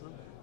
classroom.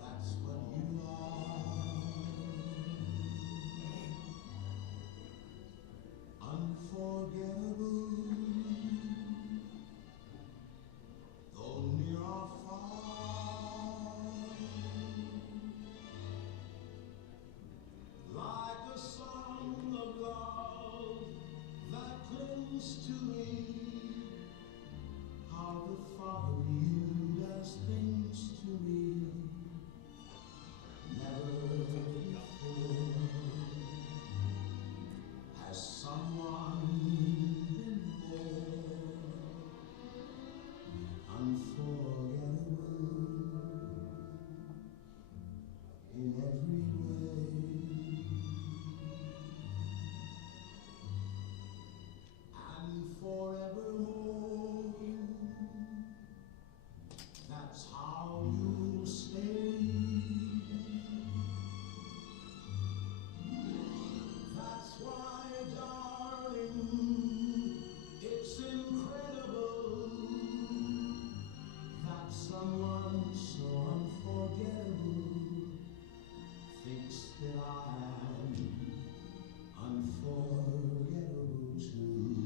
That's what you are. Unforgettable, though near or far, like a song of love that clings to me. How the Father you does things to me. Never before has someone been more unforgettable in every way. And forevermore, that's how you'll stay. That's why, darling, it's incredible that someone so unforgettable thinks that I am unforgettable too.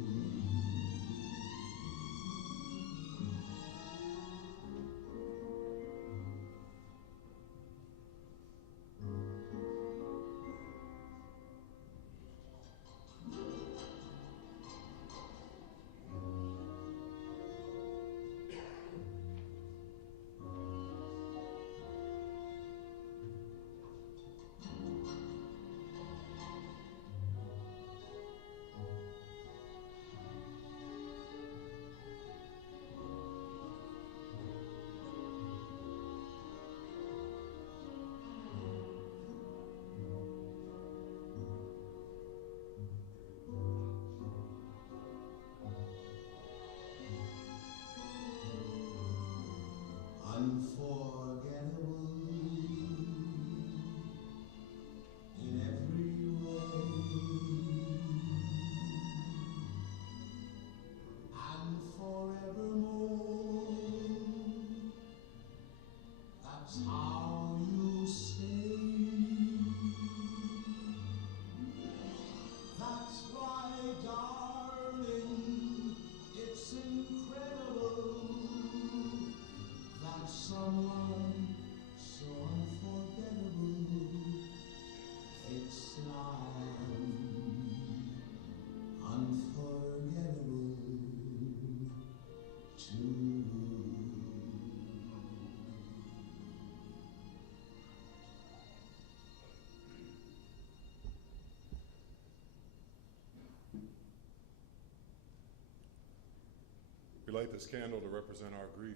We light this candle to represent our grief.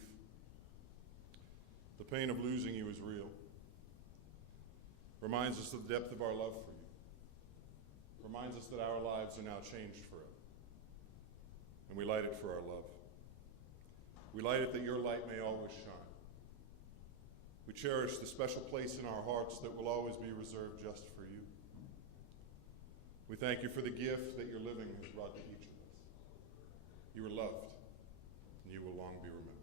The pain of losing you is real. Reminds us of the depth of our love for you. Reminds us that our lives are now changed forever. And we light it for our love. We light it that your light may always shine. We cherish the special place in our hearts that will always be reserved just for you. We thank you for the gift that your living has brought to each of us. You are loved, and you will long be remembered.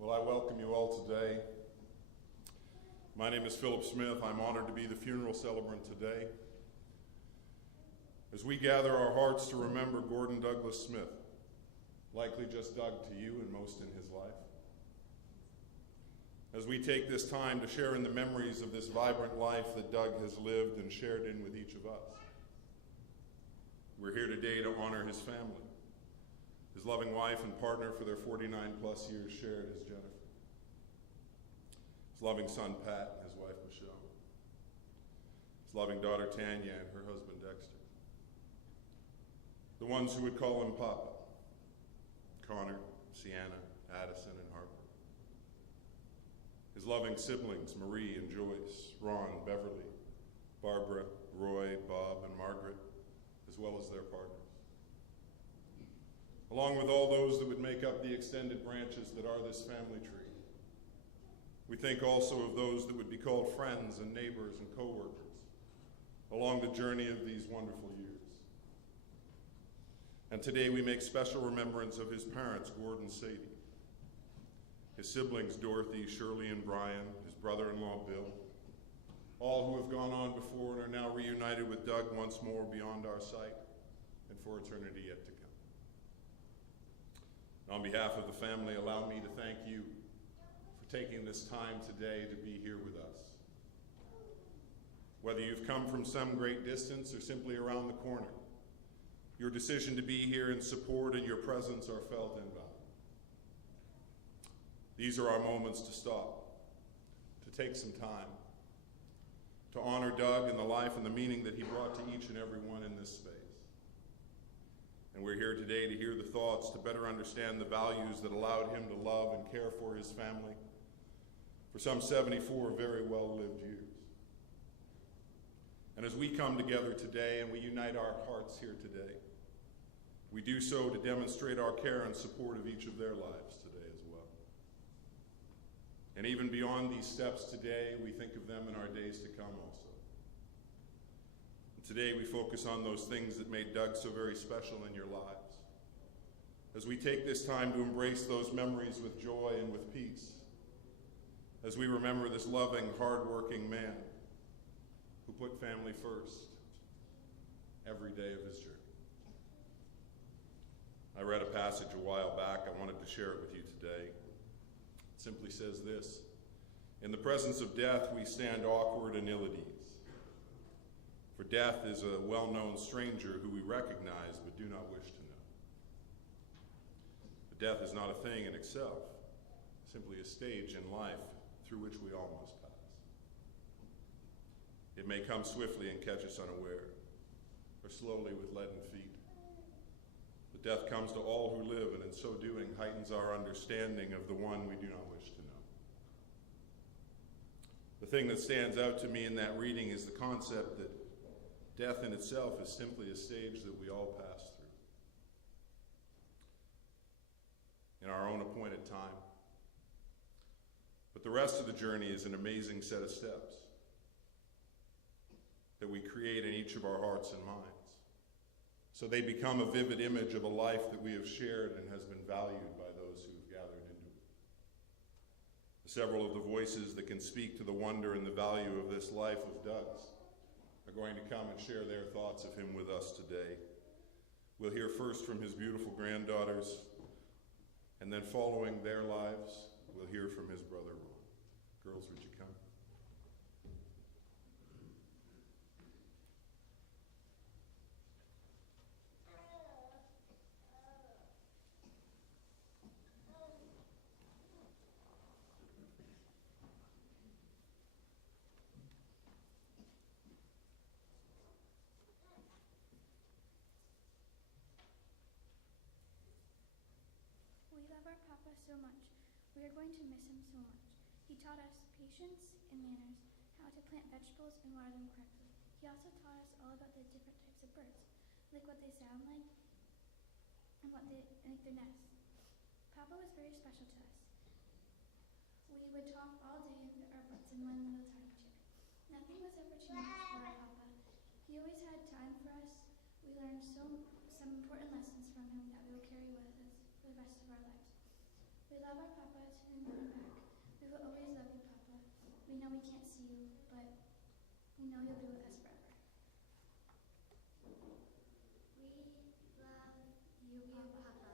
Well, I welcome you all today. My name is Philip Smith. I'm honored to be the funeral celebrant today. As we gather our hearts to remember Gordon Douglas Smith, likely just Doug to you and most in his life. As we take this time to share in the memories of this vibrant life that Doug has lived and shared in with each of us. We're here today to honor his family. His loving wife and partner for their 49 plus years shared as Jennifer. His loving son Pat and his wife Michelle. His loving daughter Tanya and her husband Dexter. The ones who would call him Papa. Connor, Sienna, Addison, and Harper. His loving siblings Marie and Joyce, Ron, Beverly, Barbara, Roy, Bob, and Margaret, as well as their partners. Along with all those that would make up the extended branches that are this family tree. We think also of those that would be called friends and neighbors and co-workers along the journey of these wonderful years. And today we make special remembrance of his parents, Gord and Sadie, his siblings, Dorothy, Shirley, and Brian, his brother-in-law, Bill, all who have gone on before and are now reunited with Doug once more beyond our sight and for eternity yet to come. On behalf of the family, allow me to thank you for taking this time today to be here with us. Whether you've come from some great distance or simply around the corner, your decision to be here in support and your presence are felt and valued. These are our moments to stop, to take some time, to honor Doug and the life and the meaning that he brought to each and every one in this space. And we're here today to hear the thoughts, to better understand the values that allowed him to love and care for his family for some 74 very well-lived years. And as we come together today and we unite our hearts here today, we do so to demonstrate our care and support of each of their lives today as well. And even beyond these steps today, we think of them in our days to come also. Today we focus on those things that made Doug so very special in your lives. As we take this time to embrace those memories with joy and with peace. As we remember this loving, hard-working man who put family first every day of his journey. I read a passage a while back. I wanted to share it with you today. It simply says this: in the presence of death we stand awkward and ill at ease. For death is a well-known stranger who we recognize but do not wish to know. But death is not a thing in itself, simply a stage in life through which we all must pass. It may come swiftly and catch us unaware, or slowly with leaden feet. But death comes to all who live, and in so doing heightens our understanding of the one we do not wish to know. The thing that stands out to me in that reading is the concept that death in itself is simply a stage that we all pass through in our own appointed time. But the rest of the journey is an amazing set of steps that we create in each of our hearts and minds. So they become a vivid image of a life that we have shared and has been valued by those who have gathered into it. Several of the voices that can speak to the wonder and the value of this life of Doug's are going to come and share their thoughts of him with us today. We'll hear first from his beautiful granddaughters, and then following their lives, we'll hear from his brother Ron. Girls, would you come? so much. We are going to miss him so much. He taught us patience and manners, how to plant vegetables and water them correctly. He also taught us all about the different types of birds, like what they sound like and what they make their nests. Papa was very special to us. We would talk all day in our butts in one little tiny chair. Nothing was ever too much for our Papa. He always had time for us. We learned some important lessons from him that we will carry with us for the rest of our lives. We love our Papa to the moon and back. We will always love you, Papa. We know we can't see you, but we know you'll be with us forever. We love you, Papa.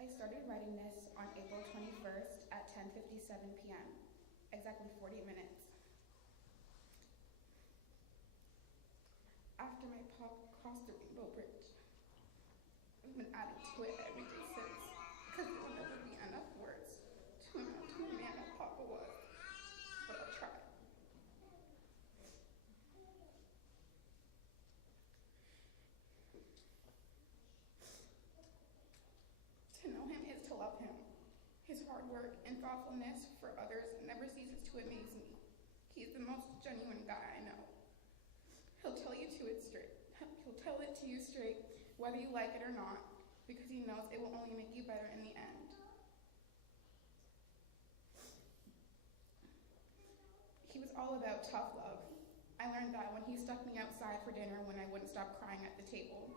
I started writing this on April 21st at 10:57 p.m., exactly 40 minutes. After my pop crossed the Rainbow Bridge, I've been adding to it every day since, because there will never be enough words to amount to the man that Papa was, but I'll try. To know him is to love him. His hard work and thoughtfulness for others never ceases to amaze me. He's the most genuine guy I know. He'll tell you to it straight. He'll tell it to you straight, whether you like it or not, because he knows it will only make you better in the end. He was all about tough love. I learned that when he stuck me outside for dinner when I wouldn't stop crying at the table.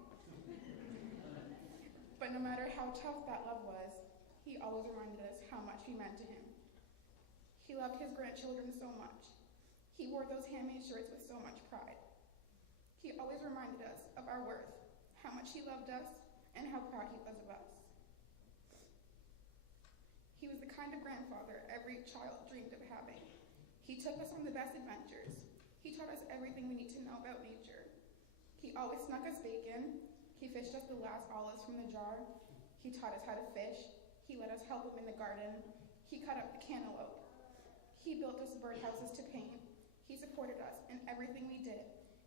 But no matter how tough that love was, he always reminded us how much we meant to him. He loved his grandchildren so much. He wore those handmade shirts with so much pride. He always reminded us of our worth, how much he loved us, and how proud he was of us. He was the kind of grandfather every child dreamed of having. He took us on the best adventures. He taught us everything we need to know about nature. He always snuck us bacon. He fished us the last olives from the jar. He taught us how to fish. He let us help him in the garden. He cut up the cantaloupe. He built us birdhouses to paint. He supported us in everything we did.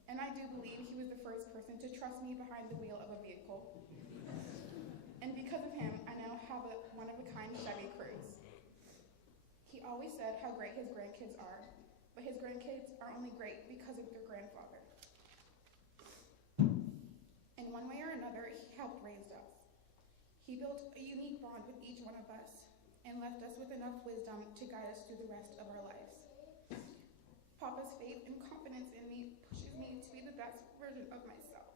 And I do believe he was the first person to trust me behind the wheel of a vehicle. And because of him, I now have a one-of-a-kind Chevy Cruze. He always said how great his grandkids are, but his grandkids are only great because of their grandfather. In one way or another, he helped raise us. He built a unique bond with each one of us and left us with enough wisdom to guide us through the rest of our lives. Papa's faith and confidence in me pushes me to be the best version of myself.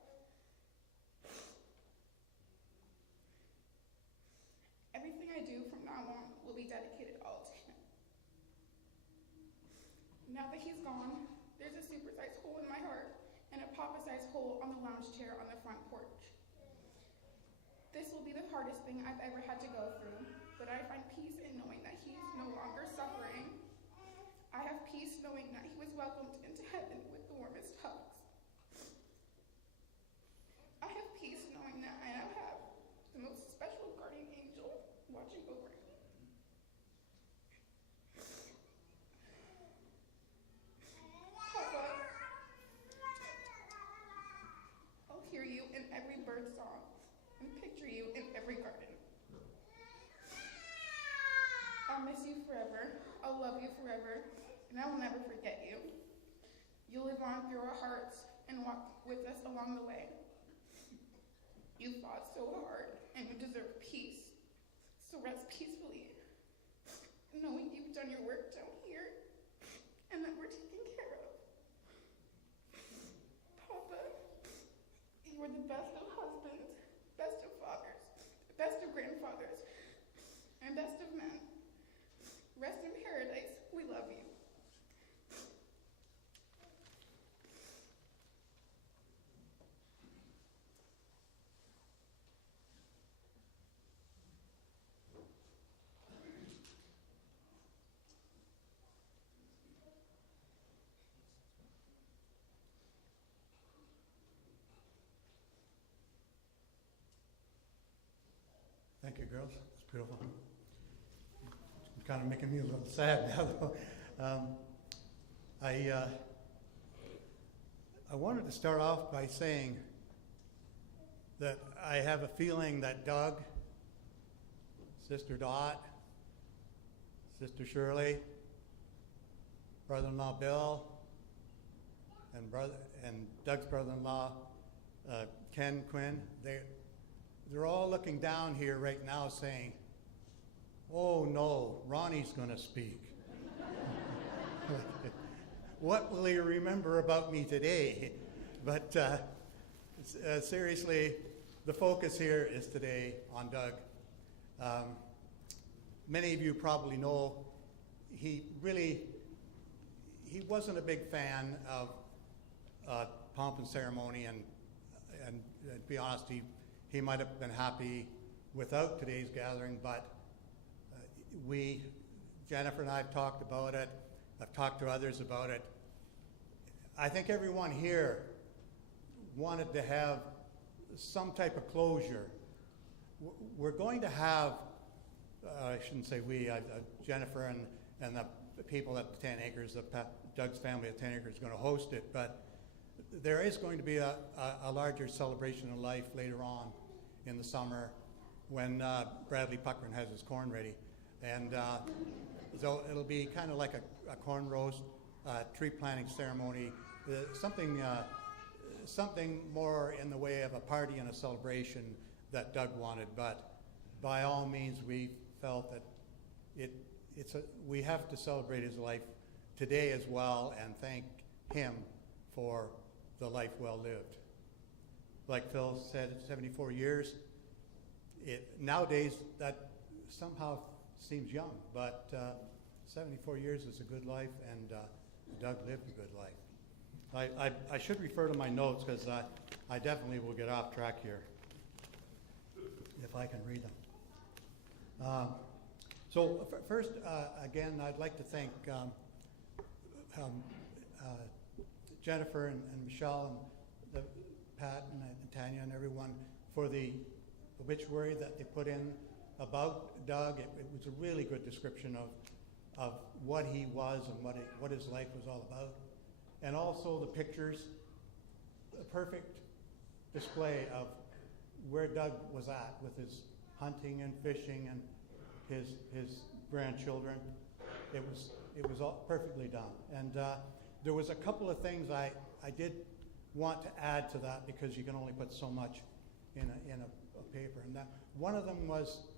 Everything I do from now on will be dedicated all to him. Now that he's gone, there's a super-sized hole in my heart and a Papa-sized hole on the lounge chair on the front porch. This will be the hardest thing I've ever had to go through, but I find peace in knowing that he's no longer suffering. I have peace knowing that he was welcomed into heaven with the warmest hugs. I have peace knowing that I now have the most special guardian angel watching over me. Papa, I'll hear you in every bird song and picture you in every garden. I'll miss you forever. I'll love you forever. And I will never forget you. You'll live on through our hearts and walk with us along the way. You fought so hard, and you deserve peace. So rest peacefully, knowing you've done your work down here, and that we're taken care of. Papa, you are the best of husbands, best of fathers, best of grandfathers, and best of men. Rest in paradise. We love you. Thank you, girls. It's beautiful. It's kind of making me a little sad now, though. I wanted to start off by saying that I have a feeling that Doug, Sister Dot, Sister Shirley, brother-in-law Bill, and Doug's brother-in-law Ken Quinn, they're all looking down here right now saying, "Oh no, Ronnie's going to speak." What will you remember about me today? But seriously, the focus here is today on Doug. Many of you probably know he wasn't a big fan of pomp and ceremony, and to be honest, he might have been happy without today's gathering, but Jennifer and I have talked about it. I've talked to others about it. I think everyone here wanted to have some type of closure. We're going to have, I shouldn't say we, Jennifer and the people at the 10 Acres, Doug's family at 10 Acres is going to host it, but there is going to be a larger celebration of life later on in the summer when Bradley Puckrin has his corn ready. And so it'll be kind of like a corn roast, tree planting ceremony, something more in the way of a party and a celebration that Doug wanted. But by all means, we felt that we have to celebrate his life today as well and thank him for the life well lived. Like Phil said, 74 years. Nowadays, that somehow seems young, but 74 years is a good life, and Doug lived a good life. I should refer to my notes because I definitely will get off track here if I can read them. So first, again, I'd like to thank Jennifer and Michelle and Pat and Tanya and everyone for the obituary that they put in about Doug. It was a really good description of what he was and what his life was all about. And also the pictures, a perfect display of where Doug was at with his hunting and fishing and his grandchildren. It was all perfectly done. And there was a couple of things I did want to add to that because you can only put so much in a paper. And one of them was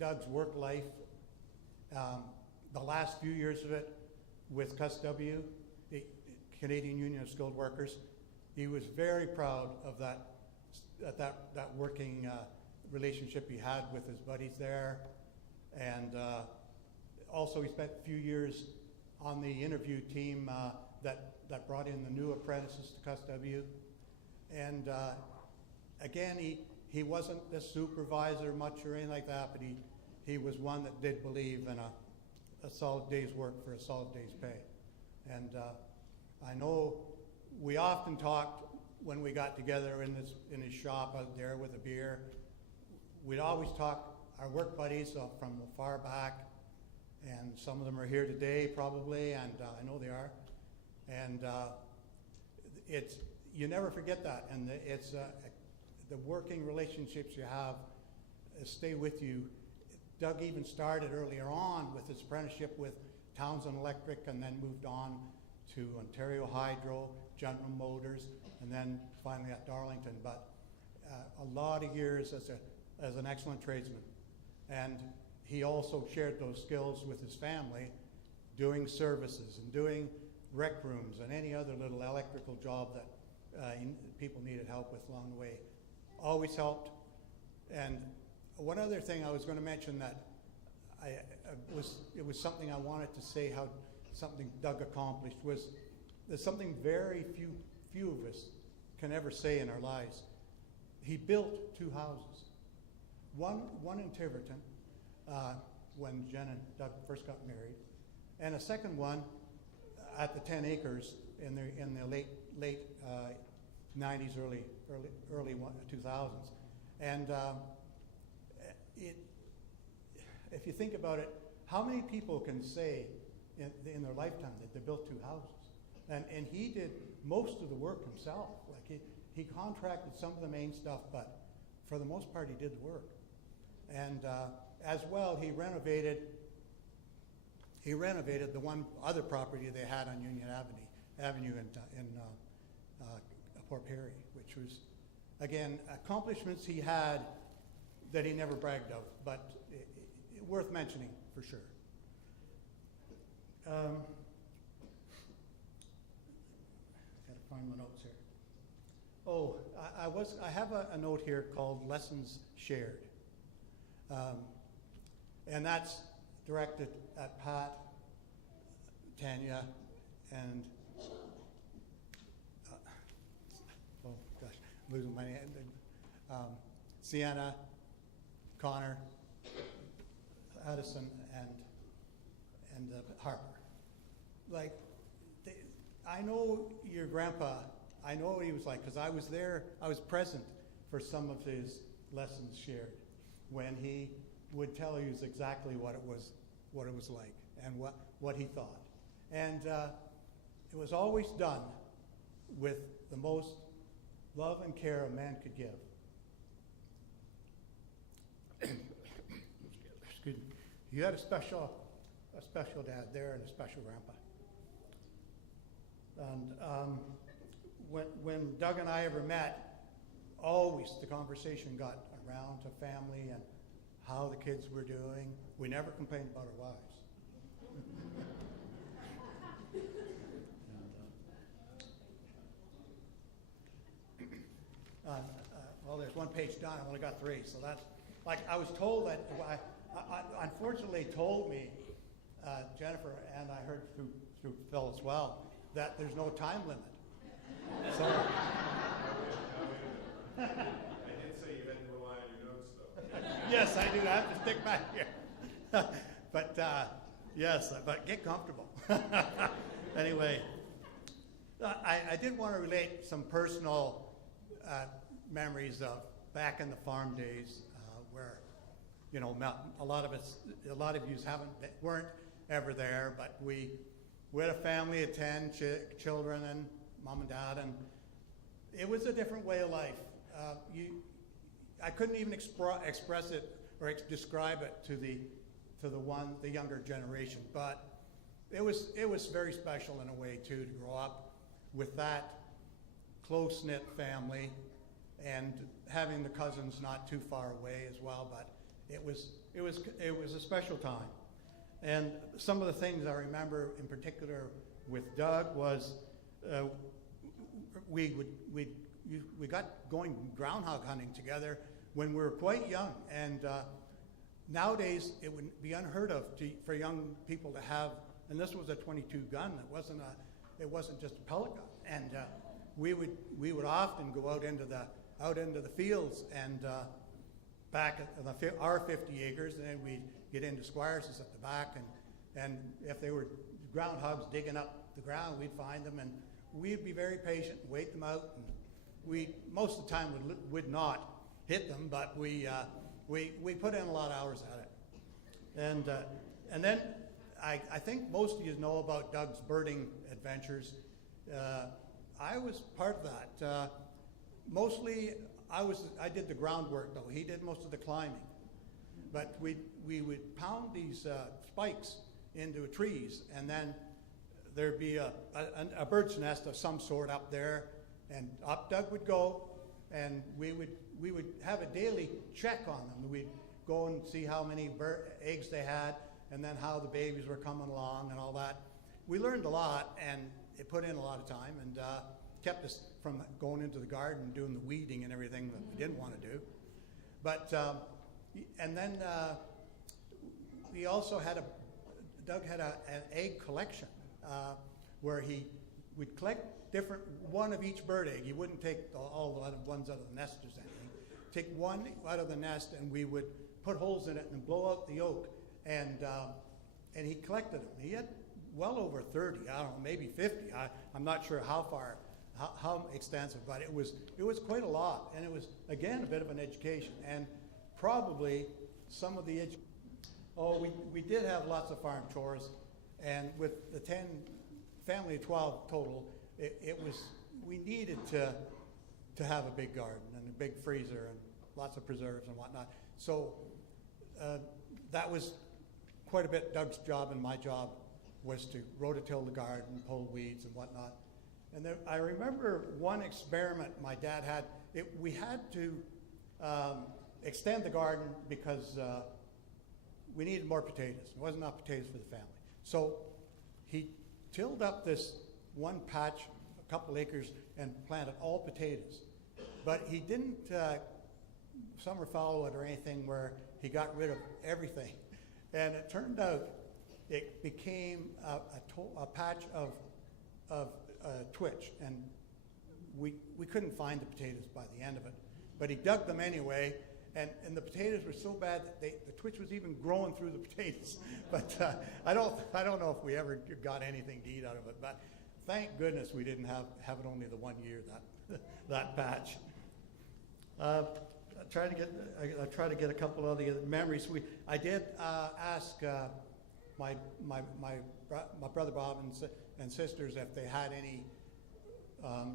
Doug's work life. The last few years of it with CUSW, the Canadian Union of Skilled Workers, he was very proud of that working relationship he had with his buddies there. And also he spent a few years on the interview team that brought in the new apprentices to CUSW. And again, he wasn't a supervisor much or anything like that, but he was one that did believe in a solid day's work for a solid day's pay. And I know we often talked when we got together in his shop out there with a beer. We'd always talk, our work buddies from far back, and some of them are here today probably, and I know they are. And you never forget that, and the working relationships you have stay with you. Doug even started earlier on with his apprenticeship with Townsend Electric, and then moved on to Ontario Hydro, General Motors, and then finally at Darlington. But a lot of years as an excellent tradesman. And he also shared those skills with his family, doing services and doing rec rooms and any other little electrical job that people needed help with along the way. Always helped. And one other thing I was going to mention that it was something I wanted to say, how something Doug accomplished was there's something very few of us can ever say in our lives. He built 2 houses. One in Tiverton, when Jen and Doug first got married, and a second one at the 10 Acres in the late 90s, early 2000s. And if you think about it, how many people can say in their lifetime, that they built 2 houses. And he did most of the work himself. Like he contracted some of the main stuff, but for the most part, he did the work. And as well, he renovated the one other property they had on Union Avenue in Port Perry, which was, again, accomplishments he had that he never bragged of, but worth mentioning for sure. Gotta find my notes here. Oh, I have a note here called Lessons Shared. And that's directed at Pat, Tanya, and oh gosh, I'm losing my name. Sienna, Connor, Addison, and Harper. Like, I know your grandpa. I know what he was like because I was there. I was present for some of his lessons shared when he would tell you exactly what it was like and what he thought. And it was always done with the most love and care a man could give. Excuse me. You had a special dad there and a special grandpa. And when Doug and I ever met, always the conversation got around to family and how the kids were doing. We never complained about our wives. Well, there's one page done. I've only got 3, so that's like I was told that. I unfortunately told me Jennifer, and I heard through Phil as well, that there's no time limit. So. I did say you had to rely on your notes, though. Yes, I do. I have to stick back here. But yes, but get comfortable. Anyway, I did want to relate some personal memories of back in the farm days, where, you know, a lot of you weren't ever there, but we had a family of 10 children and mom and dad, and it was a different way of life. I couldn't even express it or describe it to the younger generation, but it was very special in a way too, to grow up with that close-knit family and having the cousins not too far away as well. But it was a special time. And some of the things I remember in particular with Doug was we got going groundhog hunting together when we were quite young, and nowadays it would be unheard of for young people to have. And this was a .22 gun. It wasn't just a pellet gun. And we would often go out into the fields and back at our 50 acres, and then we'd get into Squires' at the back, and if they were groundhogs digging up the ground, we'd find them, and we'd be very patient and wait them out. And we most of the time would not hit them, but we put in a lot of hours at it. And then I think most of you know about Doug's birding adventures. I was part of that. Mostly, I did the groundwork though. He did most of the climbing. But we would pound these spikes into trees, and then there'd be a bird's nest of some sort up there, and up Doug would go, and we would have a daily check on them. We'd go and see how many eggs they had, and then how the babies were coming along and all that. We learned a lot, and it put in a lot of time, and kept us from going into the garden and doing the weeding and everything that we didn't want to do. But and then we also Doug had an egg collection where we'd collect one of each bird egg. He wouldn't take all the ones out of the nest or anything. Take one out of the nest, and we would put holes in it and blow out the yolk. And he collected them. He had well over 30, I don't know, maybe 50. I'm not sure how extensive, but it was quite a lot. And it was, again, a bit of an education. And probably some of the we did have lots of farm chores, And with the 10, family of 12 total, we needed to have a big garden and a big freezer and lots of preserves and whatnot. So that was quite a bit Doug's job, and my job was to rototill the garden, pull weeds and whatnot. And there, I remember one experiment my dad had. We had to extend the garden because we needed more potatoes. There wasn't enough potatoes for the family. So he tilled up this one patch, a couple acres, and planted all potatoes. But he didn't summer fallow it or anything where he got rid of everything. And it turned out it became a patch of twitch, and we couldn't find the potatoes by the end of it. But he dug them anyway, and the potatoes were so bad that the twitch was even growing through the potatoes. But I don't know if we ever got anything to eat out of it. But thank goodness we didn't have it only the 1 year, that patch. I try to get a couple of the memories. I did ask my brother Bob and sisters if they had any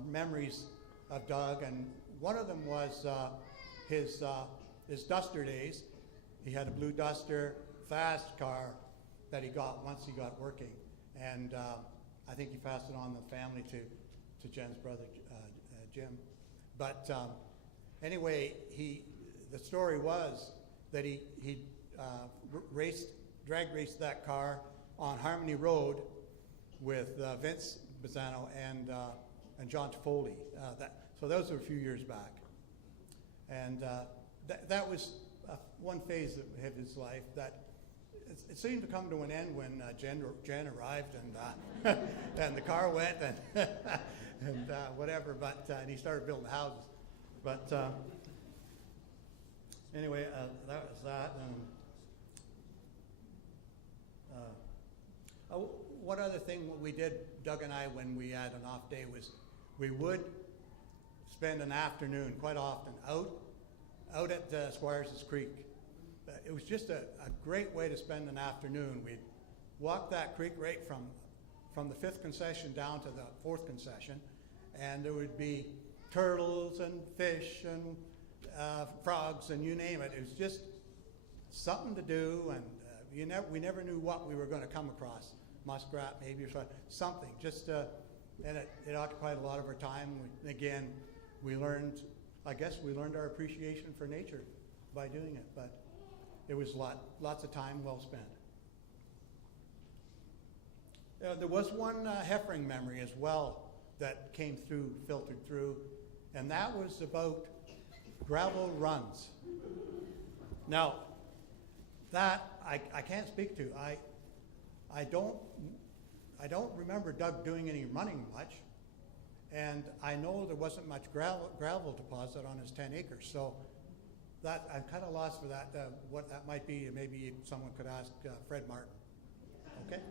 memories of Doug, and one of them was his Duster days. He had a blue Duster, fast car that he got once he got working, and I think he passed it on the family to Jen's brother Jim. But anyway, the story was that he drag raced that car on Harmony Road with Vince Bazzano and John Toffoli. So those were a few years back. And that was one phase of his life that it seemed to come to an end when Jen arrived and and the car went and whatever. But and he started building houses. But anyway, that was that. One other thing we did, Doug and I, when we had an off day, was we would spend an afternoon quite often out at Squires' Creek. It was just a great way to spend an afternoon. We'd walk that creek right from the 5th concession down to the 4th concession, and there would be turtles and fish and frogs and you name it. It was just something to do, and we never knew what we were going to come across. Muskrat maybe or something. Just and it occupied a lot of our time. Again, I guess we learned our appreciation for nature by doing it. But it was lots of time well spent. There was one Heffering memory as well that filtered through, and that was about gravel runs. Now, that I can't speak to. I don't remember Doug doing any running much, and I know there wasn't much gravel deposit on his 10 acres. So that I'm kind of lost for that. What that might be, maybe someone could ask Fred Martin. Okay.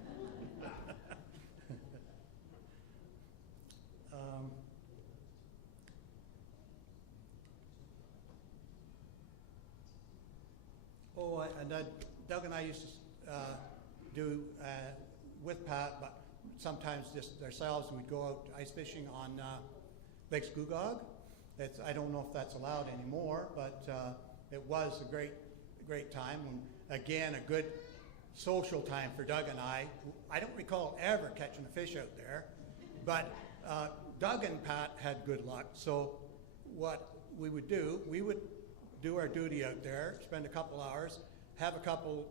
Doug and I used to do with Pat, but sometimes just ourselves, we'd go out ice fishing on Lake Scugog. I don't know if that's allowed anymore, but it was a great time. Again, a good social time for Doug and I. I don't recall ever catching a fish out there, but Doug and Pat had good luck. So what we would do our duty out there, spend a couple hours, have a couple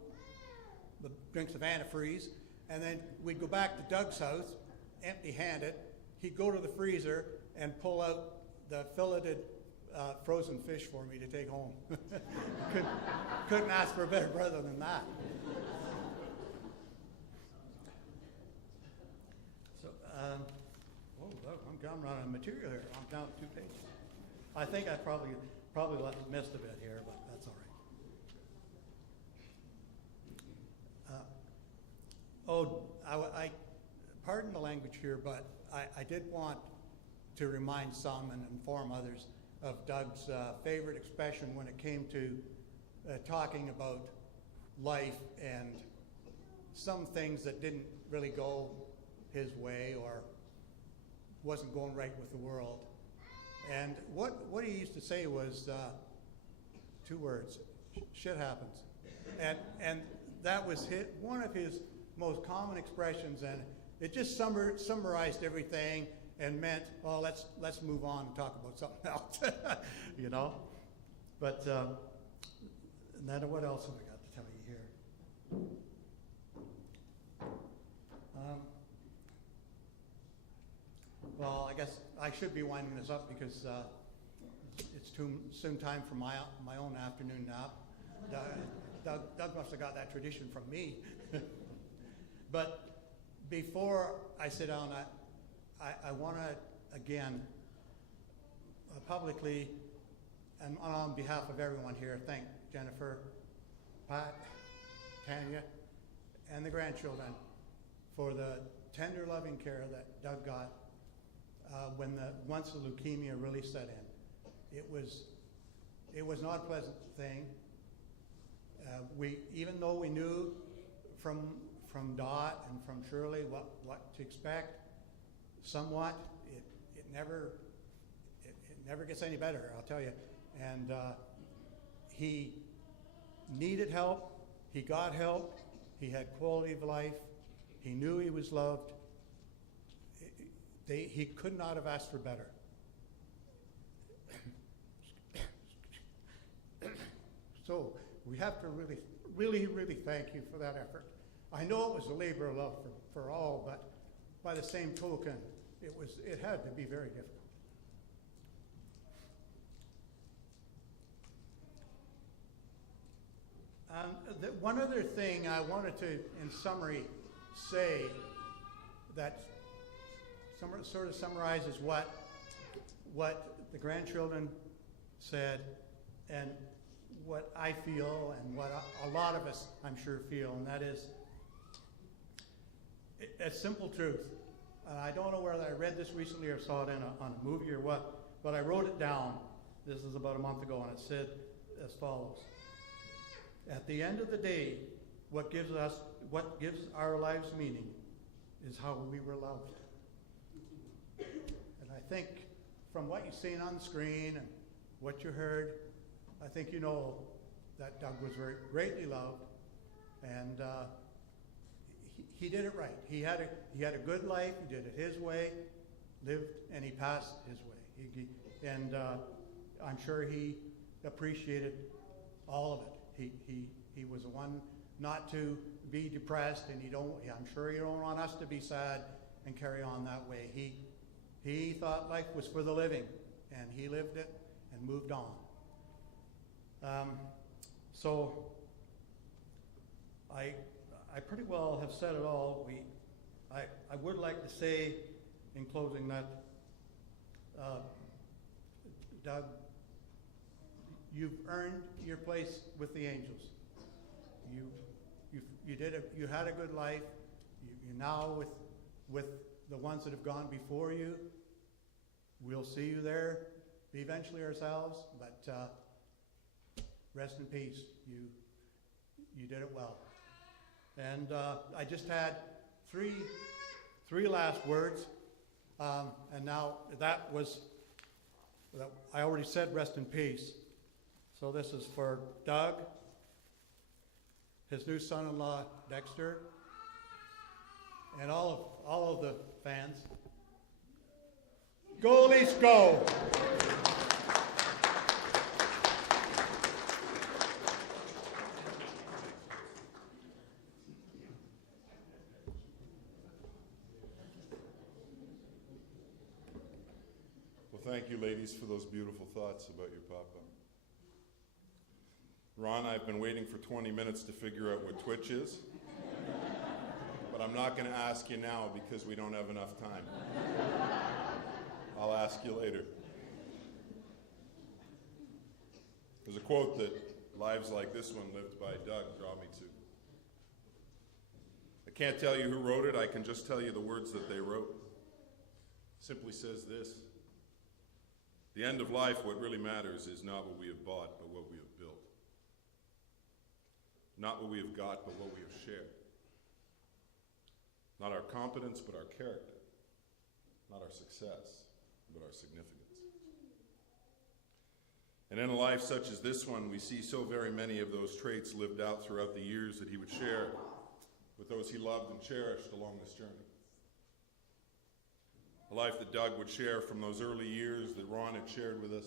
drinks of antifreeze, and then we'd go back to Doug's house, empty-handed. He'd go to the freezer and pull out the filleted frozen fish for me to take home. Couldn't ask for a better brother than that. So, I'm running out of material here. I'm down to 2 pages. I think I probably missed a bit here, but that's all right. I pardon the language here, but I did want to remind some and inform others of Doug's favorite expression when it came to talking about life and some things that didn't really go his way or wasn't going right with the world. And what he used to say was 2 words: shit happens. And that was one of his most common expressions, and it just summarized everything and meant, well, let's move on and talk about something else, you know. But then what else have I got to tell you here? Well, I guess I should be winding this up because it's soon time for my own afternoon nap. Doug must have got that tradition from me. But before I sit down, I want to again publicly and on behalf of everyone here thank Jennifer, Pat, Tanya, and the grandchildren for the tender, loving care that Doug got once the leukemia really set in. It was not a pleasant thing. Even though we knew from Dot and from Shirley what to expect, somewhat, it never gets any better, I'll tell you. And he needed help. He got help. He had quality of life. He knew he was loved. He could not have asked for better. So we have to really thank you for that effort. I know it was a labor of love for all, but by the same token, it had to be very difficult. One other thing I wanted to, in summary, say that sort of summarizes what the grandchildren said and what I feel and what a lot of us, I'm sure, feel, and that is a simple truth. I don't know whether I read this recently or saw it on a movie or what, but I wrote it down. This is about a month ago, and it said as follows: at the end of the day, what gives our lives meaning is how we were loved. And I think from what you've seen on the screen and what you heard, I think you know that Doug was very greatly loved, and he did it right. He had a good life. He did it his way, lived, and he passed his way. I'm sure he appreciated all of it. He was the one not to be depressed, and I'm sure you don't want us to be sad and carry on that way. He thought life was for the living, and he lived it and moved on. So I pretty well have said it all. I would like to say in closing that Doug, you've earned your place with the angels. You did it. You had a good life. You now with the ones that have gone before you. We'll see you there eventually ourselves, but rest in peace. You did it well. And I just had three last words, and now that I already said rest in peace. So this is for Doug, his new son-in-law Dexter, and all of the fans. Go Leafs, go! Well, thank you, ladies, for those beautiful thoughts about your papa. Ron, I've been waiting for 20 minutes to figure out what Twitch is, but I'm not going to ask you now because we don't have enough time. I'll ask you later. There's a quote that lives like this one lived by Doug draw me to. I can't tell you who wrote it, I can just tell you the words that they wrote. It simply says this: the end of life, what really matters is not what we have bought, but what we have built. Not what we have got, but what we have shared. Not our competence, but our character. Not our success, but our significance. And in a life such as this one, we see so very many of those traits lived out throughout the years that he would share with those he loved and cherished along this journey. A life that Doug would share from those early years that Ron had shared with us.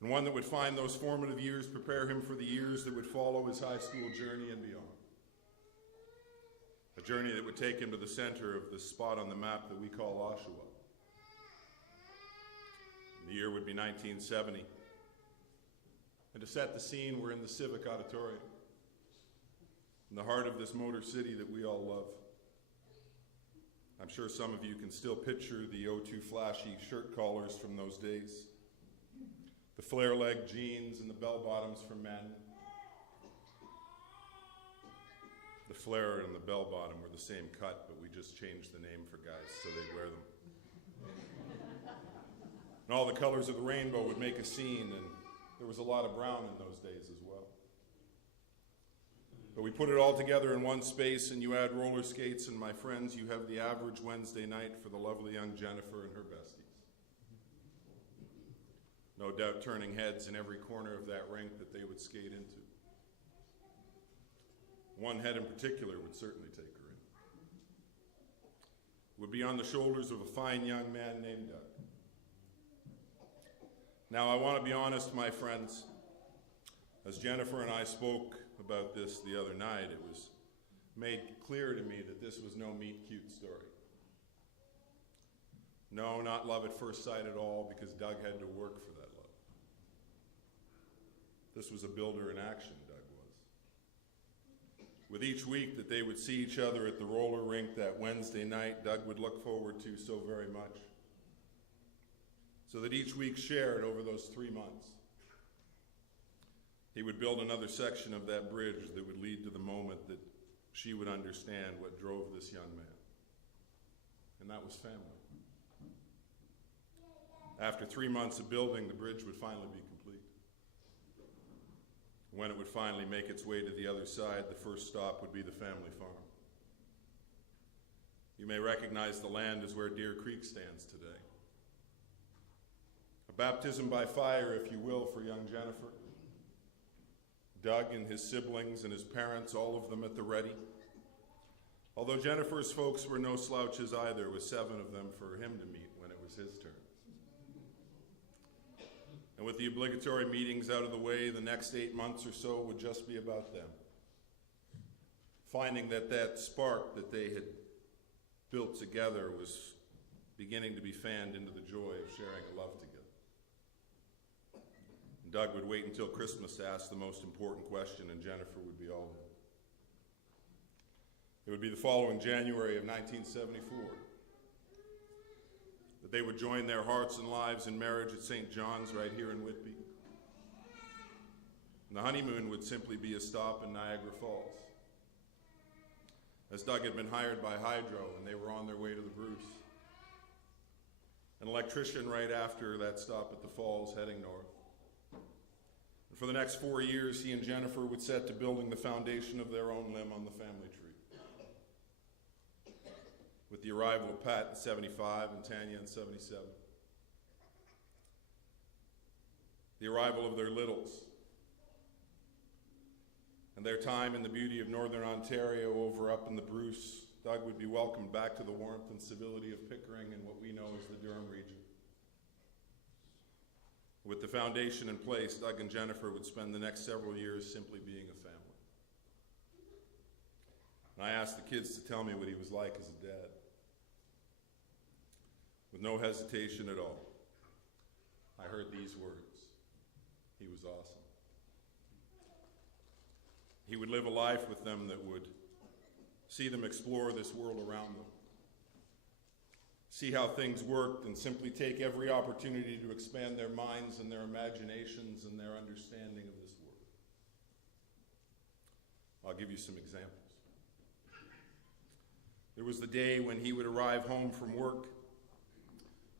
And one that would find those formative years prepare him for the years that would follow his high school journey and beyond. A journey that would take him to the center of the spot on the map that we call Oshawa. The year would be 1970. And to set the scene, we're in the Civic Auditorium, in the heart of this motor city that we all love. I'm sure some of you can still picture the O2 flashy shirt collars from those days, the flare leg jeans and the bell bottoms for men. The flare and the bell bottom were the same cut, but we just changed the name for guys so they'd wear them. And all the colors of the rainbow would make a scene, and there was a lot of brown in those days as well. But we put it all together in one space, and you add roller skates, and my friends, you have the average Wednesday night for the lovely young Jennifer and her besties. No doubt turning heads in every corner of that rink that they would skate into. One head in particular would certainly take her in. It would be on the shoulders of a fine young man named Doug. Now, I want to be honest, my friends. As Jennifer and I spoke about this the other night, it was made clear to me that this was no meet-cute story. No, not love at first sight at all, because Doug had to work for that love. This was a builder in action, Doug was. With each week that they would see each other at the roller rink that Wednesday night, Doug would look forward to so very much. So that each week shared over those 3 months. He would build another section of that bridge that would lead to the moment that she would understand what drove this young man. And that was family. After 3 months of building, the bridge would finally be complete. When it would finally make its way to the other side, the first stop would be the family farm. You may recognize the land as where Deer Creek stands today. A baptism by fire, if you will, for young Jennifer. Doug and his siblings and his parents, all of them at the ready. Although Jennifer's folks were no slouches either, it was 7 of them for him to meet when it was his turn. And with the obligatory meetings out of the way, the next 8 months or so would just be about them. Finding that that spark that they had built together was beginning to be fanned into the joy of sharing a love together. And Doug would wait until Christmas to ask the most important question, and Jennifer would be all in. It would be the following January of 1974 that they would join their hearts and lives in marriage at St. John's right here in Whitby. And the honeymoon would simply be a stop in Niagara Falls, as Doug had been hired by Hydro and they were on their way to the Bruce. An electrician right after that stop at the falls heading north. And for the next 4 years, he and Jennifer would set to building the foundation of their own limb on the family tree. With the arrival of Pat in 75 and Tanya in 77. The arrival of their littles. And their time in the beauty of Northern Ontario over up in the Bruce. Doug would be welcomed back to the warmth and civility of Pickering and what we know as the Durham region. With the foundation in place, Doug and Jennifer would spend the next several years simply being a family. And I asked the kids to tell me what he was like as a dad. With no hesitation at all, I heard these words: he was awesome. He would live a life with them that would see them explore this world around them, see how things worked, and simply take every opportunity to expand their minds and their imaginations and their understanding of this world. I'll give you some examples. There was the day when he would arrive home from work.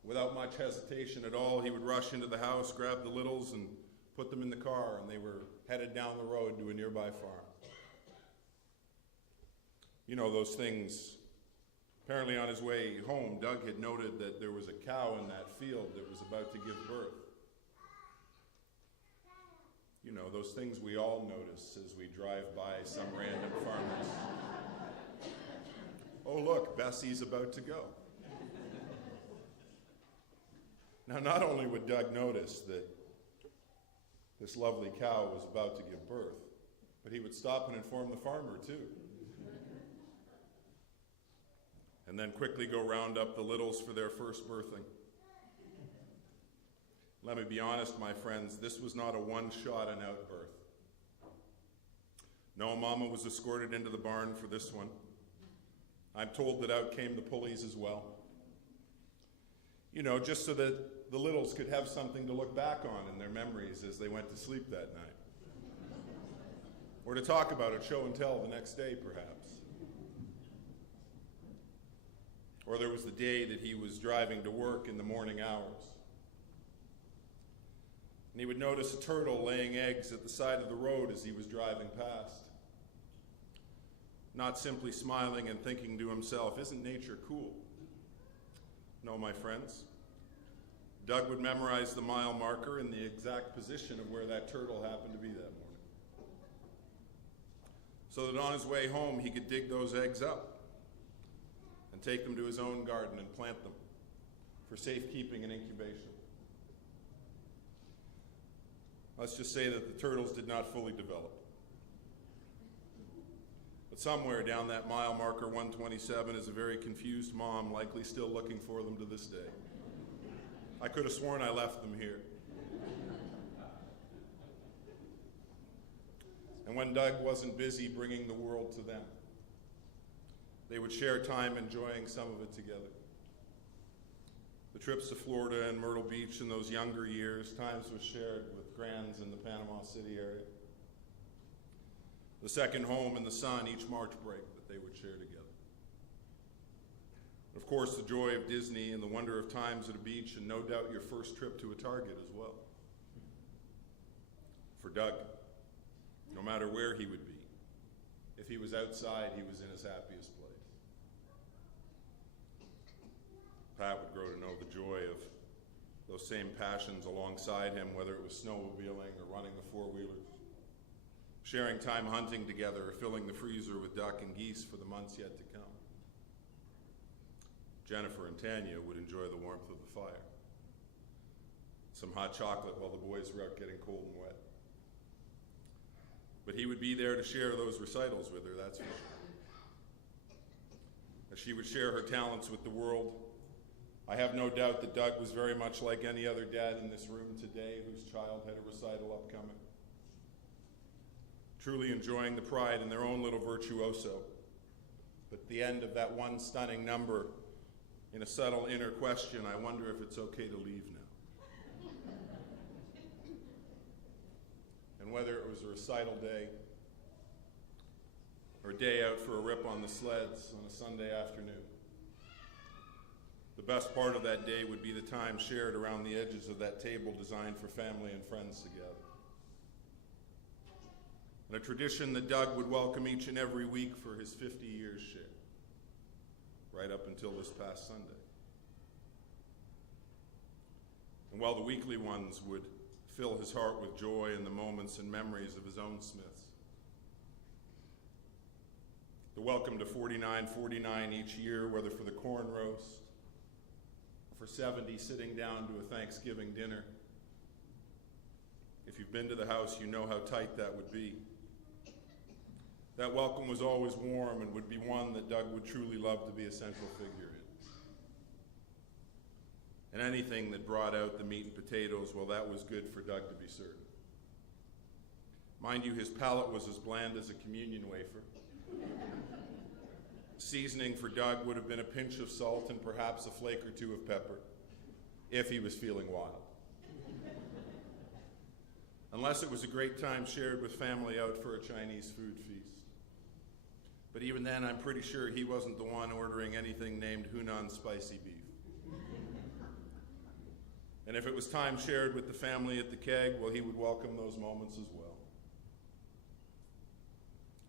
Without much hesitation at all, he would rush into the house, grab the littles, and put them in the car, and they were headed down the road to a nearby farm. You know, those things. Apparently on his way home, Doug had noted that there was a cow in that field that was about to give birth. You know, those things we all notice as we drive by some random farmers. Oh, look, Bessie's about to go. Now, not only would Doug notice that this lovely cow was about to give birth, but he would stop and inform the farmer, too. And then quickly go round up the littles for their first birthing. Let me be honest, my friends, this was not a one-shot and out birth. No, Mama was escorted into the barn for this one. I'm told that out came the pulleys as well. You know, just so that the littles could have something to look back on in their memories as they went to sleep that night. Or to talk about at show and tell the next day, perhaps. Or there was the day that he was driving to work in the morning hours. And he would notice a turtle laying eggs at the side of the road as he was driving past. Not simply smiling and thinking to himself, isn't nature cool? No, my friends. Doug would memorize the mile marker and the exact position of where that turtle happened to be that morning. So that on his way home, he could dig those eggs up and take them to his own garden and plant them for safekeeping and incubation. Let's just say that the turtles did not fully develop. But somewhere down that mile marker 127 is a very confused mom, likely still looking for them to this day. I could have sworn I left them here. And when Doug wasn't busy bringing the world to them, they would share time enjoying some of it together. The trips to Florida and Myrtle Beach in those younger years, times was shared with grands in the Panama City area. The second home in the sun each March break that they would share together. Of course, the joy of Disney and the wonder of times at a beach, and no doubt your first trip to a Target as well. For Doug, no matter where he would be, if he was outside, he was in his happiest place. Pat would grow to know the joy of those same passions alongside him, whether it was snowmobiling or running the four-wheelers, sharing time hunting together or filling the freezer with duck and geese for the months yet to come. Jennifer and Tanya would enjoy the warmth of the fire, some hot chocolate while the boys were out getting cold and wet. But he would be there to share those recitals with her, that's for sure. As she would share her talents with the world, I have no doubt that Doug was very much like any other dad in this room today whose child had a recital upcoming. Truly enjoying the pride in their own little virtuoso. But at the end of that one stunning number, in a subtle inner question, I wonder if it's okay to leave now. And whether it was a recital day or a day out for a rip on the sleds on a Sunday afternoon, the best part of that day would be the time shared around the edges of that table designed for family and friends together. And a tradition that Doug would welcome each and every week for his 50 years share, right up until this past Sunday. And while the weekly ones would fill his heart with joy in the moments and memories of his own Smiths, the welcome to 4949 each year, whether for the corn roast, or for 70 sitting down to a Thanksgiving dinner. If you've been to the house, you know how tight that would be. That welcome was always warm and would be one that Doug would truly love to be a central figure in. And anything that brought out the meat and potatoes, well, that was good for Doug to be certain. Mind you, his palate was as bland as a communion wafer. Seasoning for Doug would have been a pinch of salt and perhaps a flake or two of pepper, if he was feeling wild. Unless it was a great time shared with family out for a Chinese food feast. But even then, I'm pretty sure he wasn't the one ordering anything named Hunan spicy beef. And if it was time shared with the family at the keg, well, he would welcome those moments as well.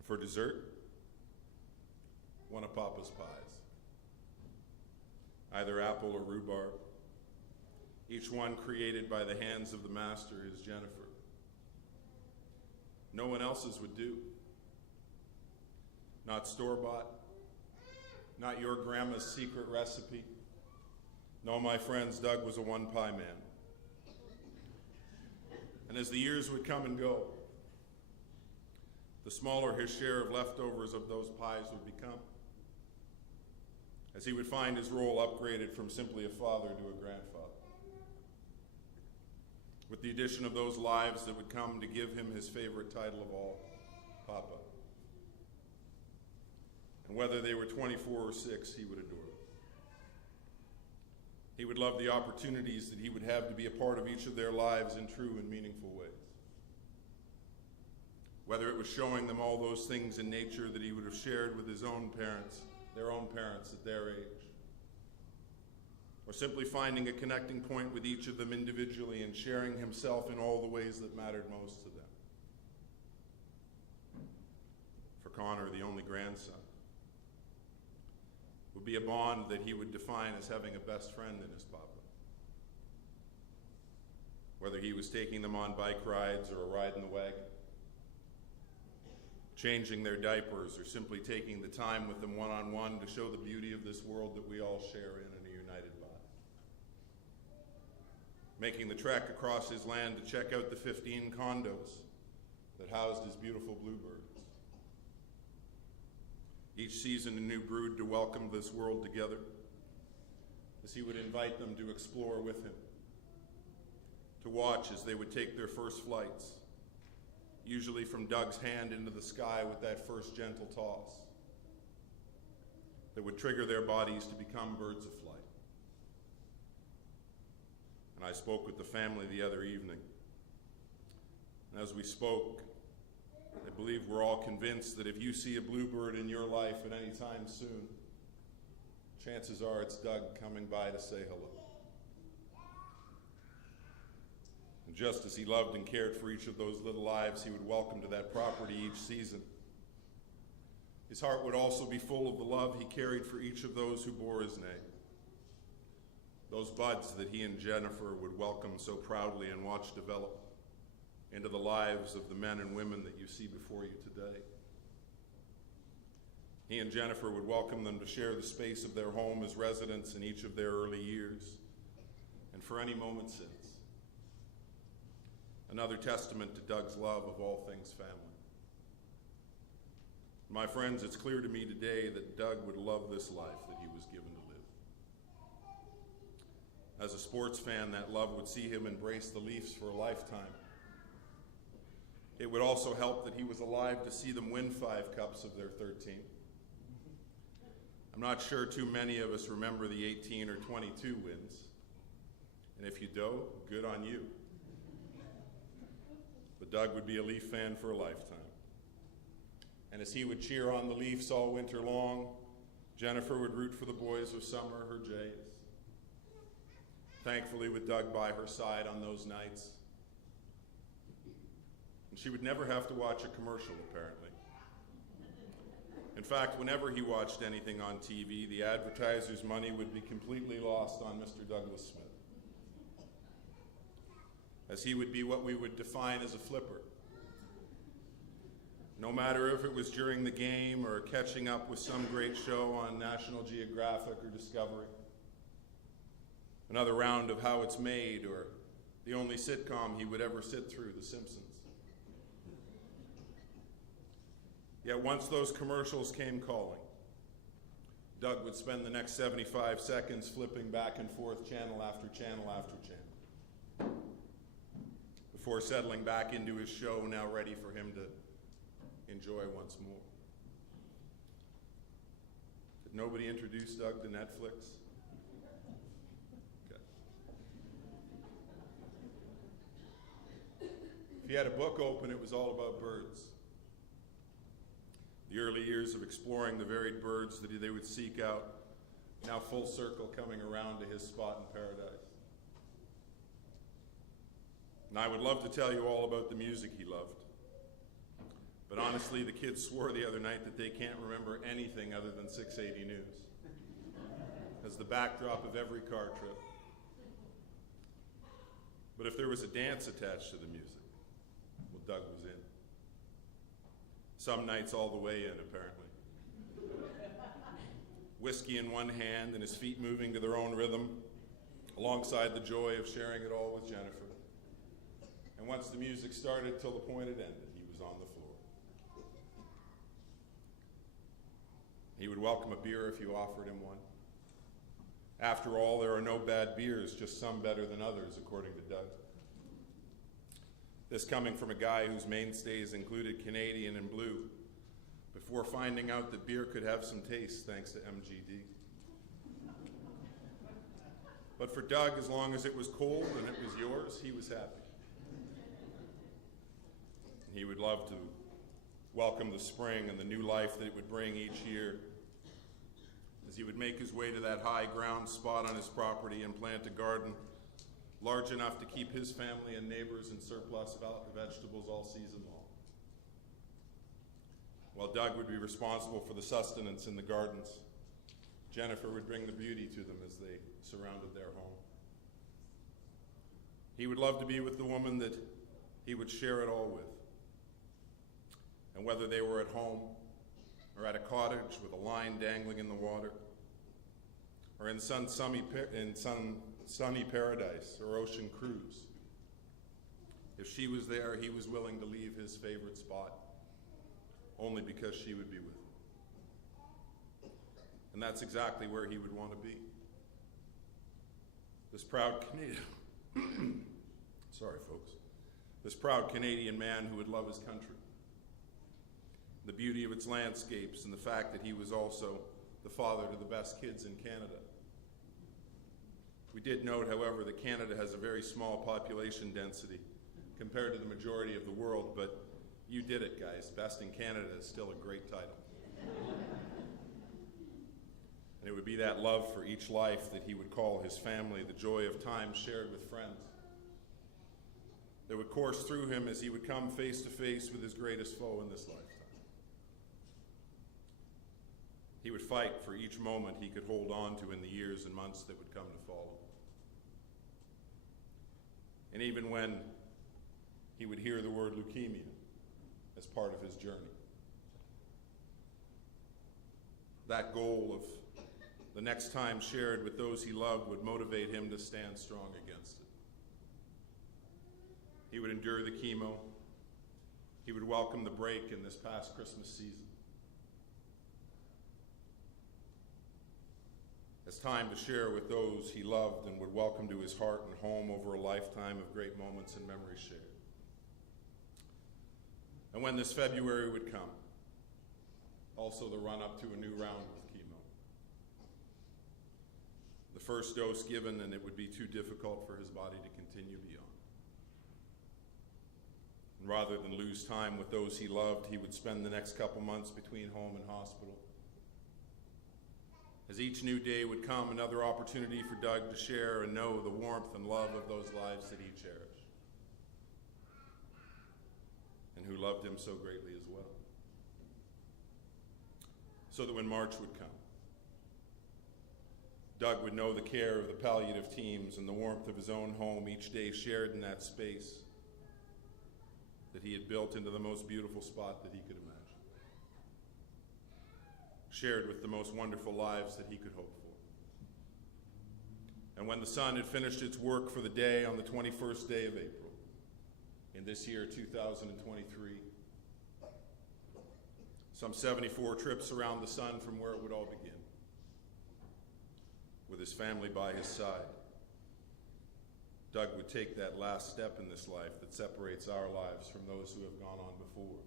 For dessert, one of Papa's pies, either apple or rhubarb, each one created by the hands of the master, his Jennifer. No one else's would do. Not store-bought, not your grandma's secret recipe. No, my friends, Doug was a one-pie man. And as the years would come and go, the smaller his share of leftovers of those pies would become, as he would find his role upgraded from simply a father to a grandfather, with the addition of those lives that would come to give him his favorite title of all, Papa. And whether they were 24 or 6, he would adore them. He would love the opportunities that he would have to be a part of each of their lives in true and meaningful ways. Whether it was showing them all those things in nature that he would have shared with his own parents, their own parents at their age, or simply finding a connecting point with each of them individually and sharing himself in all the ways that mattered most to them. For Connor, the only grandson, would be a bond that he would define as having a best friend in his Papa. Whether he was taking them on bike rides or a ride in the wagon, changing their diapers, or simply taking the time with them one-on-one to show the beauty of this world that we all share in a united body. Making the trek across his land to check out the 15 condos that housed his beautiful bluebirds. Each season a new brood to welcome this world together, as he would invite them to explore with him, to watch as they would take their first flights, usually from Doug's hand into the sky with that first gentle toss that would trigger their bodies to become birds of flight. And I spoke with the family the other evening, and as we spoke, I believe we're all convinced that if you see a bluebird in your life at any time soon, chances are it's Doug coming by to say hello. And just as he loved and cared for each of those little lives he would welcome to that property each season, his heart would also be full of the love he carried for each of those who bore his name. Those buds that he and Jennifer would welcome so proudly and watch develop into the lives of the men and women that you see before you today. He and Jennifer would welcome them to share the space of their home as residents in each of their early years, and for any moment since. Another testament to Doug's love of all things family. My friends, it's clear to me today that Doug would love this life that he was given to live. As a sports fan, that love would see him embrace the Leafs for a lifetime. It would also help that he was alive to see them win 5 cups of their 13. I'm not sure too many of us remember the 18 or 22 wins. And if you do, good on you. But Doug would be a Leaf fan for a lifetime. And as he would cheer on the Leafs all winter long, Jennifer would root for the boys of summer, her Jays. Thankfully, with Doug by her side on those nights, and she would never have to watch a commercial, apparently. In fact, whenever he watched anything on TV, the advertiser's money would be completely lost on Mr. Douglas Smith, as he would be what we would define as a flipper. No matter if it was during the game or catching up with some great show on National Geographic or Discovery, another round of How It's Made, or the only sitcom he would ever sit through, The Simpsons. Yet once those commercials came calling, Doug would spend the next 75 seconds flipping back and forth channel after channel after channel, before settling back into his show, now ready for him to enjoy once more. Did nobody introduce Doug to Netflix? Okay. If he had a book open, it was all about birds. The early years of exploring the varied birds that they would seek out, now full circle coming around to his spot in paradise. And I would love to tell you all about the music he loved, But honestly, the kids swore the other night that they can't remember anything other than 680 News as the backdrop of every car trip. But if there was a dance attached to the music, well, Doug was in. Some nights all the way in, apparently. Whiskey in one hand and his feet moving to their own rhythm, alongside the joy of sharing it all with Jennifer. And once the music started till the point it ended, he was on the floor. He would welcome a beer if you offered him one. After all, there are no bad beers, just some better than others, according to Doug. This coming from a guy whose mainstays included Canadian and Blue, before finding out that beer could have some taste thanks to MGD. But for Doug, as long as it was cold and it was yours, he was happy. He would love to welcome the spring and the new life that it would bring each year, as he would make his way to that high ground spot on his property and plant a garden large enough to keep his family and neighbors in surplus vegetables all season long. While Doug would be responsible for the sustenance in the gardens, Jennifer would bring the beauty to them as they surrounded their home. He would love to be with the woman that he would share it all with. And whether they were at home or at a cottage with a line dangling in the water, or in some sunny paradise or ocean cruise, if she was there, he was willing to leave his favorite spot only because she would be with him. And that's exactly where he would want to be. This proud Canadian, sorry folks, this proud Canadian man who would love his country, the beauty of its landscapes, and the fact that he was also the father to the best kids in Canada. We did note, however, that Canada has a very small population density compared to the majority of the world, but you did it, guys. Best in Canada is still a great title. And it would be that love for each life that he would call his family, the joy of time shared with friends, that would course through him as he would come face to face with his greatest foe in this lifetime. He would fight for each moment he could hold on to in the years and months that would come to follow. And even when he would hear the word leukemia as part of his journey, that goal of the next time shared with those he loved would motivate him to stand strong against it. He would endure the chemo. He would welcome the break in this past Christmas season, as time to share with those he loved and would welcome to his heart and home over a lifetime of great moments and memories shared. And when this February would come, also the run-up to a new round with chemo. The first dose given, and it would be too difficult for his body to continue beyond. And rather than lose time with those he loved, he would spend the next couple months between home and hospital. As each new day would come, another opportunity for Doug to share and know the warmth and love of those lives that he cherished, and who loved him so greatly as well. So that when March would come, Doug would know the care of the palliative teams and the warmth of his own home each day shared in that space that he had built into the most beautiful spot that he could imagine, shared with the most wonderful lives that he could hope for. And when the sun had finished its work for the day on the 21st day of April, in this year 2023, some 74 trips around the sun from where it would all begin, with his family by his side, Doug would take that last step in this life that separates our lives from those who have gone on before.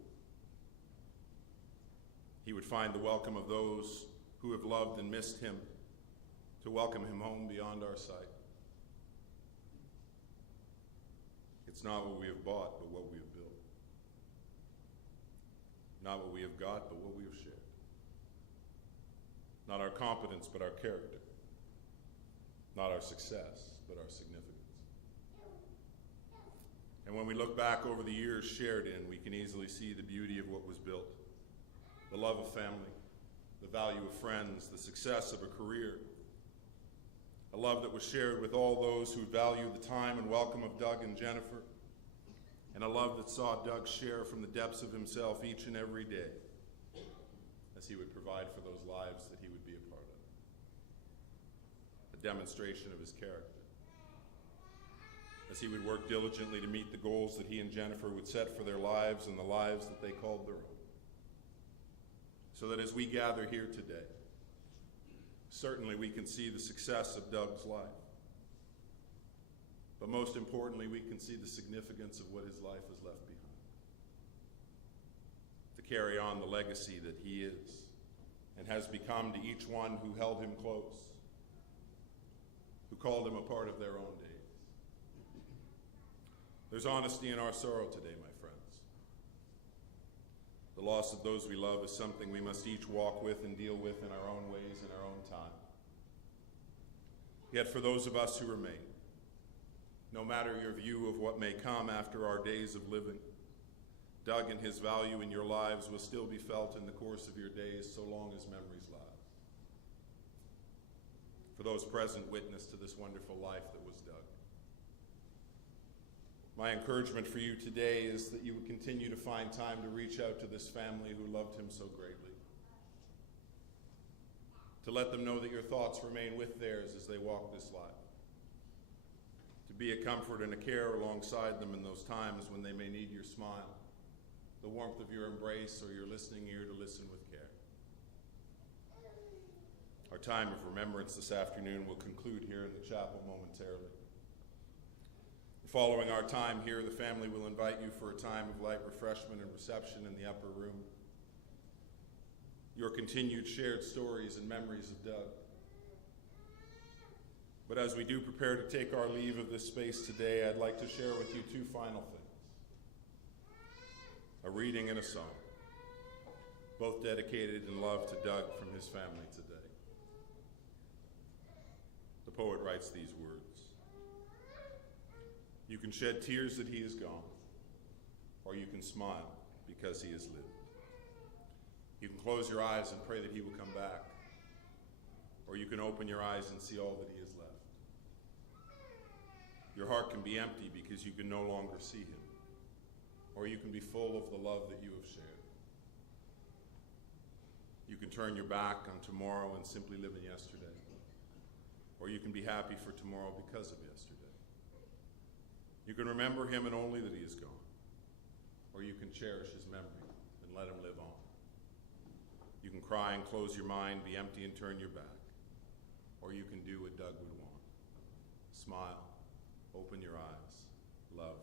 He would find the welcome of those who have loved and missed him, to welcome him home beyond our sight. It's not what we have bought, but what we have built. Not what we have got, but what we have shared. Not our competence, but our character. Not our success, but our significance. And when we look back over the years shared in, we can easily see the beauty of what was built. The love of family, the value of friends, the success of a career. A love that was shared with all those who valued the time and welcome of Doug and Jennifer. And a love that saw Doug share from the depths of himself each and every day as he would provide for those lives that he would be a part of. A demonstration of his character. As he would work diligently to meet the goals that he and Jennifer would set for their lives and the lives that they called their own. So that as we gather here today, certainly we can see the success of Doug's life. But most importantly, we can see the significance of what his life has left behind. To carry on the legacy that he is and has become to each one who held him close, who called him a part of their own days. There's honesty in our sorrow today, my friends. The loss of those we love is something we must each walk with and deal with in our own ways, in our own time. Yet for those of us who remain, no matter your view of what may come after our days of living, Doug and his value in your lives will still be felt in the course of your days so long as memories last. For those present witness to this wonderful life that was Doug, my encouragement for you today is that you would continue to find time to reach out to this family who loved him so greatly. To let them know that your thoughts remain with theirs as they walk this life. To be a comfort and a care alongside them in those times when they may need your smile, the warmth of your embrace, or your listening ear to listen with care. Our time of remembrance this afternoon will conclude here in the chapel momentarily. Following our time here, the family will invite you for a time of light refreshment and reception in the upper room. Your continued shared stories and memories of Doug. But as we do prepare to take our leave of this space today, I'd like to share with you two final things. A reading and a song, both dedicated in love to Doug from his family today. The poet writes these words. You can shed tears that he is gone, or you can smile because he has lived. You can close your eyes and pray that he will come back, or you can open your eyes and see all that he has left. Your heart can be empty because you can no longer see him, or you can be full of the love that you have shared. You can turn your back on tomorrow and simply live in yesterday, or you can be happy for tomorrow because of yesterday. You can remember him and only that he is gone, or you can cherish his memory and let him live on. You can cry and close your mind, be empty and turn your back, or you can do what Doug would want. Smile, open your eyes, love,